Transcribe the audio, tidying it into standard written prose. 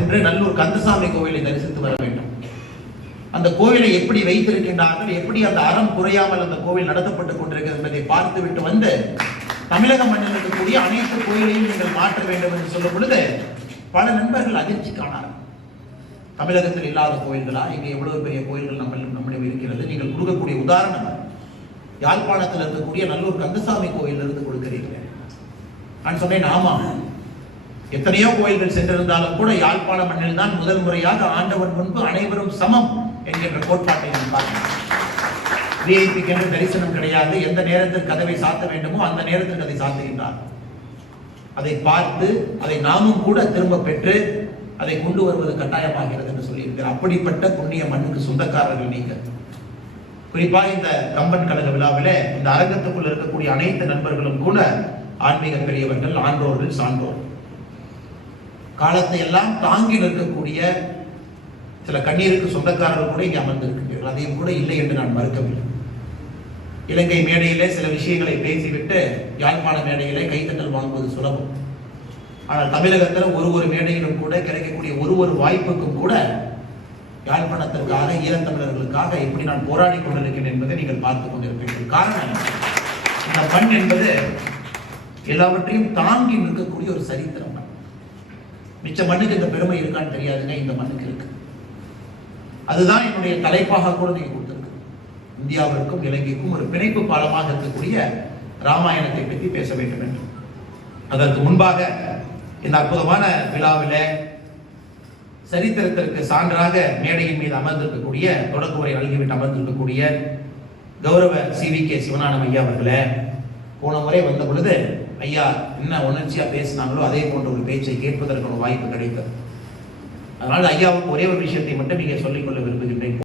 சென்று நல்லூர் கந்தசாமி கோவிலை தரிசித்து வர வேண்டும். அந்த கோவிலை எப்படி வைத்திருக்கின்றார்கள், எப்படி அந்த அறம் குறையாமல் அந்த கோவில் நடத்தப்பட்டுக் கொண்டிருக்கிறது என்பதை பார்த்துவிட்டு வந்து தமிழக மண்ணில் இருக்கக்கூடிய அனைத்து கோயிலையும் நீங்கள் மாற்ற வேண்டும் என்று சொல்லும் பொழுது பல நண்பர்கள் அதிர்ச்சி காணார்கள். தமிழகத்தில் இல்லாத கோயில்களா? இங்கே எவ்வளவு பெரிய கோயில்கள் நம்மிடம் இருக்கிறது. நீங்கள் கொடுக்கக்கூடிய உதாரணம் யாழ்ப்பாணத்தில் இருக்கக்கூடிய நல்லூர் கந்தசாமி கோயில் இருந்து கொடுக்கிறீர்கள். நான் சொன்னேன், ஆமா, எத்தனையோ கோயில்கள் சென்றிருந்தாலும் கூட யாழ்ப்பாண மண்ணில் தான் முதல் முறையாக ஆண்டவன் முன்பு அனைவரும் சமம் என்கின்ற கோட்பாட்டை நான் பார்த்தேன். விஐபிக்கு என்று தரிசனம் கிடையாது. எந்த நேரத்தில் கதவை சாத்த வேண்டுமோ அந்த நேரத்தில் அதை சாத்துகின்றார். அதை பார்த்து அதை நாமும் கூட திரும்ப பெற்று அதை கொண்டு வருவது கட்டாயமாகிறது என்று சொல்லியிருக்கிறார். அப்படிப்பட்ட புண்ணிய மண்ணுக்கு சொந்தக்காரர்கள் நீங்கள். குறிப்பாக இந்த கம்பன் கழக விழாவிலே இந்த அரங்கத்துக்குள் இருக்கக்கூடிய அனைத்து நண்பர்களும் கூட ஆன்மீக பெரியவர்கள், ஆன்றோர்கள், சான்றோர்கள், காலத்தை எல்லாம் தாங்கி நிற்கக்கூடிய சில கண்ணீருக்கு சொந்தக்காரர்கள் கூட இங்கே அமர்ந்திருக்கிறீர்கள். அதையும் கூட இல்லை என்று நான் மறுக்கவில்லை. இலங்கை மேடையிலே சில விஷயங்களை பேசிவிட்டு யாழ்ப்பாண மேடையிலே கைத்தட்டல் வாங்குவது சுலபம். ஆனால் தமிழகத்தில் ஒரு மேடையிலும் கூட கிடைக்கக்கூடிய ஒரு வாய்ப்புக்கும் கூட யாழ்ப்பாணத்திற்காக, ஈழத்தமிழர்களுக்காக எப்படி நான் போராடி கொண்டிருக்கிறேன் என்பதை நீங்கள் பார்த்துக் கொண்டிருப்பீர்கள். காரணம், இந்த மண் என்பது எல்லாவற்றையும் தாங்கி நிற்கக்கூடிய ஒரு சரித்திரம். மிச்ச மண்ணுக்கு இந்த பெருமை இருக்கான்னு தெரியாதுங்க, இந்த மண்ணுக்கு இருக்கு. அதுதான் என்னுடைய தலைப்பாக கூட நீங்க கொடுத்திருக்கு. இந்தியாவிற்கும் இலங்கைக்கும் ஒரு பிணைப்பு பாலமாக இருக்கக்கூடிய ராமாயணத்தை பற்றி பேச வேண்டும் என்று. அதற்கு முன்பாக இந்த அற்புதமான விழாவிலே சரித்திரத்திற்கு சான்றாக மேடையின் மீது அமர்ந்திருக்கக்கூடிய, தொடக்க உரை நல்கிவிட்டு அமர்ந்திருக்கக்கூடிய கௌரவ CVK சிவஞானம் ஐயா அவர்களே, போன முறை வந்த பொழுது ஐயா என்ன உணர்ச்சியா பேசினாங்களோ அதே போன்ற ஒரு பேச்சை கேட்பதற்கான வாய்ப்பு கிடைத்தது. அதனால் ஐயாவுக்கு ஒரே ஒரு விஷயத்தை மட்டும் இங்கே சொல்லிக்கொள்ள விரும்புகின்றேன்.